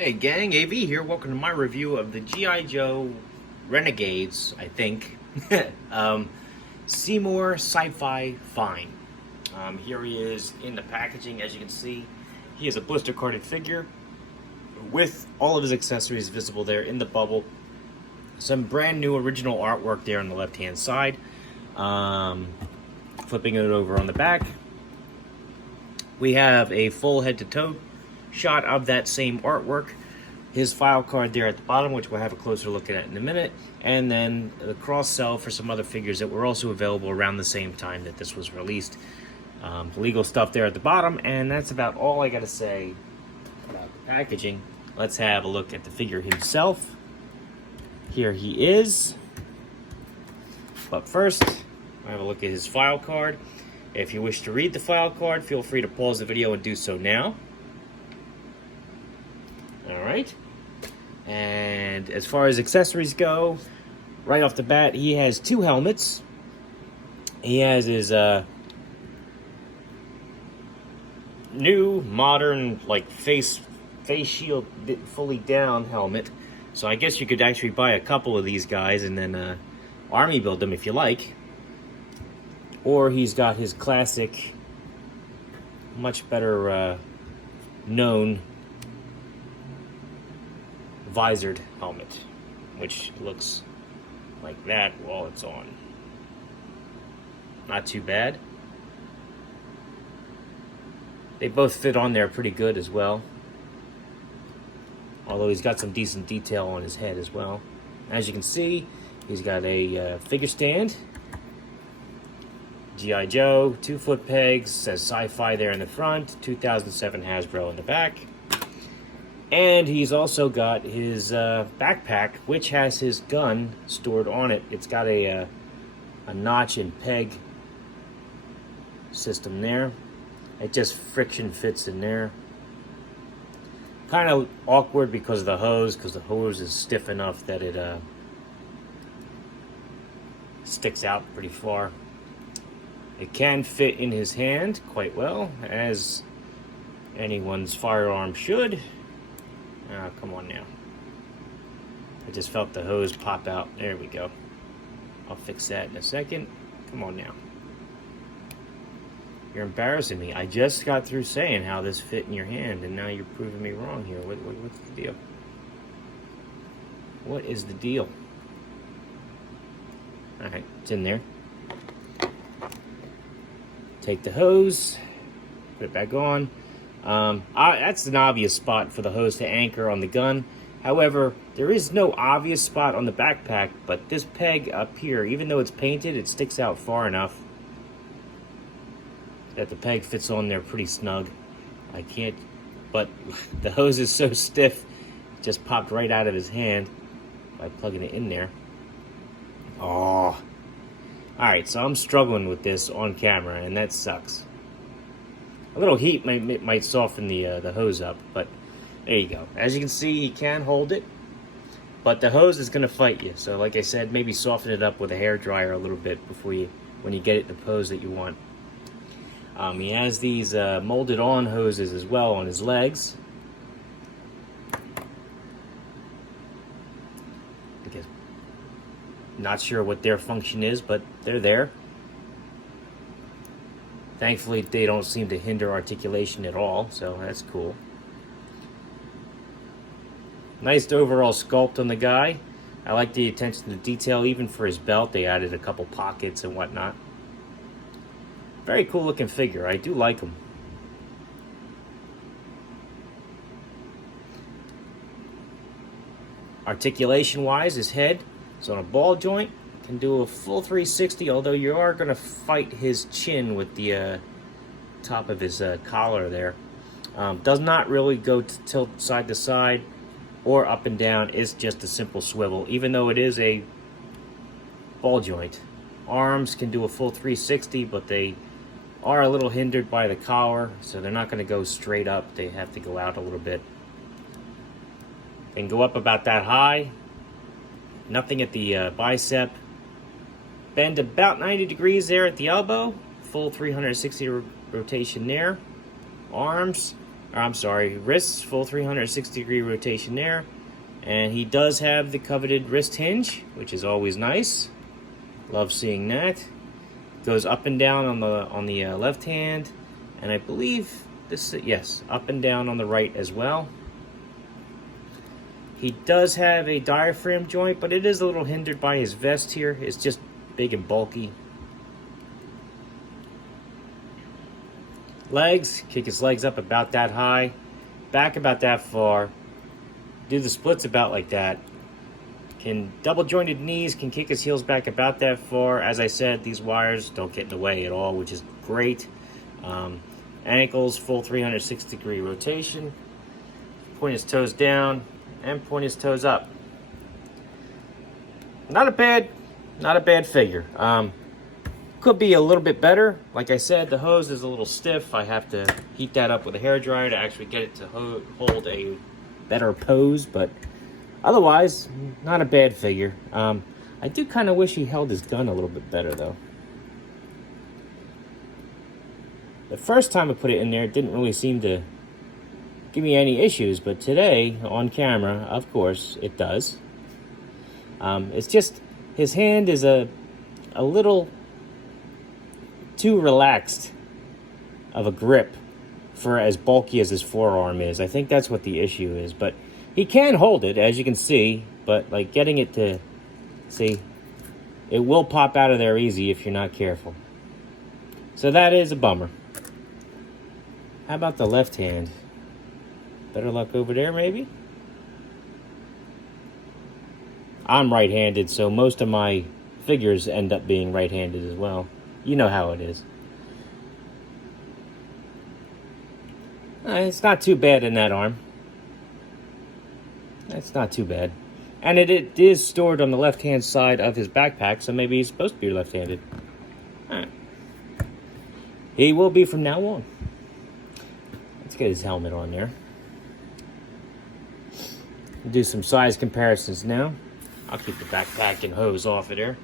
Hey gang, AV here. Welcome to my review of the GI Joe Renegades, I think. Seymour Sci-Fi Fine. Here he is in the packaging. As you can see, he is a blister carded figure with all of his accessories visible there in the bubble. Some brand new original artwork there on the left hand side. Flipping it over on the back, we have a full head to toe shot of that same artwork, his file card there at the bottom, which we'll have a closer look at in a minute, and then the cross sell for some other figures that were also available around the same time that this was released. Legal stuff there at the bottom, and that's about all I gotta say about the packaging. Let's have a look at the figure himself. Here he is, but first I'll have a look at his file card. If you wish to read the file card, feel free to pause the video and do so now. Alright, and as far as accessories go, right off the bat, he has two helmets. He has his new, modern, like, face shield fully down helmet. So I guess you could actually buy a couple of these guys and then army build them if you like. Or he's got his classic, much better known visored helmet, which looks like that while it's on. Not too bad. They both fit on there pretty good as well, although he's got some decent detail on his head as well. As you can see, he's got a figure stand, GI Joe, 2-foot pegs, says Sci-Fi there in the front, 2007 Hasbro in the back. And he's also got his backpack, which has his gun stored on it. It's got a notch and peg system there. It just friction fits in there. Kind of awkward because of the hose, because the hose is stiff enough that it sticks out pretty far. It can fit in his hand quite well, as anyone's firearm should. Oh, come on now. I just felt the hose pop out. There we go. I'll fix that in a second. Come on now. You're embarrassing me. I just got through saying how this fit in your hand, and now you're proving me wrong here. What's the deal? What is the deal? Alright, it's in there. Take the hose, put it back on. That's an obvious spot for the hose to anchor on the gun. However, there is no obvious spot on the backpack, but this peg up here, even though it's painted, it sticks out far enough that the peg fits on there pretty snug. I can't, but the hose is so stiff, it just popped right out of his hand by plugging it in there. Oh. Alright, so I'm struggling with this on camera, and that sucks. A little heat might soften the hose up, but there you go. As you can see, he can hold it, but the hose is going to fight you. So like I said, maybe soften it up with a hairdryer a little bit before when you get it the pose that you want. He has these molded on hoses as well on his legs. Not sure what their function is, but they're there. Thankfully, they don't seem to hinder articulation at all, so that's cool. Nice overall sculpt on the guy. I like the attention to detail, even for his belt. They added a couple pockets and whatnot. Very cool looking figure. I do like him. Articulation-wise, his head is on a ball joint. Can do a full 360, although you are going to fight his chin with the top of his collar there. Does not really go to tilt side to side or up and down. It's just a simple swivel, even though it is a ball joint. Arms can do a full 360, but they are a little hindered by the collar, so they're not going to go straight up. They have to go out a little bit. They can go up about that high. Nothing at the bicep. Bend about 90 degrees there at the elbow. Full 360 rotation there. Arms or I'm sorry, wrists, full 360-degree rotation there. And he does have the coveted wrist hinge, which is always nice. Love seeing that. Goes up and down on the left hand, and I believe this, yes, up and down on the right as well. He does have a diaphragm joint, but it is a little hindered by his vest here. It's just big and bulky. Legs, kick his legs up about that high, back about that far. Do the splits about like that. Can double jointed knees, can kick his heels back about that far. As I said, these wires don't get in the way at all, which is great. Ankles, full 360-degree rotation. Point his toes down and point his toes up. Not a bad figure. Could be a little bit better. Like I said, the hose is a little stiff. I have to heat that up with a hairdryer to actually get it to hold a better pose, but otherwise, not a bad figure. I do kind of wish he held his gun a little bit better, though. The first time I put it in there, it didn't really seem to give me any issues, but today, on camera, of course, it does. It's just, his hand is a little too relaxed of a grip for as bulky as his forearm is. I think that's what the issue is, but he can hold it, as you can see, but like getting it to, see, it will pop out of there easy if you're not careful. So that is a bummer. How about the left hand? Better luck over there, maybe? I'm right-handed, so most of my figures end up being right-handed as well. You know how it is. It's not too bad in that arm. It's not too bad. And it is stored on the left-hand side of his backpack, so maybe he's supposed to be left-handed. Alright. He will be from now on. Let's get his helmet on there. Do some size comparisons now. I'll keep the backpack and hose off of there.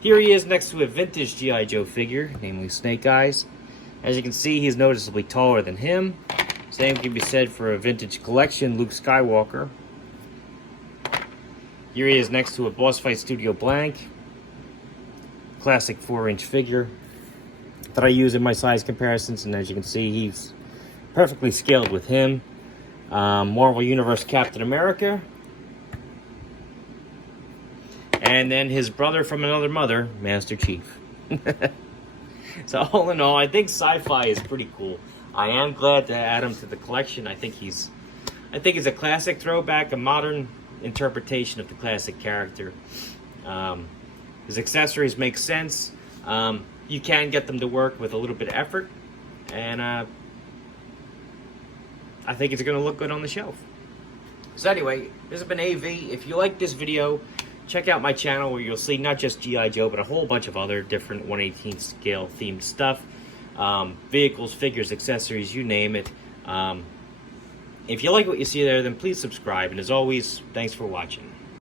Here he is next to a vintage G.I. Joe figure, namely Snake Eyes. As you can see, he's noticeably taller than him. Same can be said for a vintage collection Luke Skywalker. Here he is next to a Boss Fight Studio Blank. Classic 4-inch figure that I use in my size comparisons, and as you can see, he's perfectly scaled with him. Marvel Universe Captain America. And then his brother from another mother, Master Chief. So all in all, I think Sci-Fi is pretty cool. I am glad to add him to the collection. I think he's a classic throwback, a modern interpretation of the classic character. His accessories make sense. You can get them to work with a little bit of effort, and I think it's going to look good on the shelf. So anyway, this has been AV. If you like this video, check out my channel where you'll see not just G.I. Joe, but a whole bunch of other different 1/18 scale themed stuff. Vehicles, figures, accessories, you name it. If you like what you see there, then please subscribe. And as always, thanks for watching.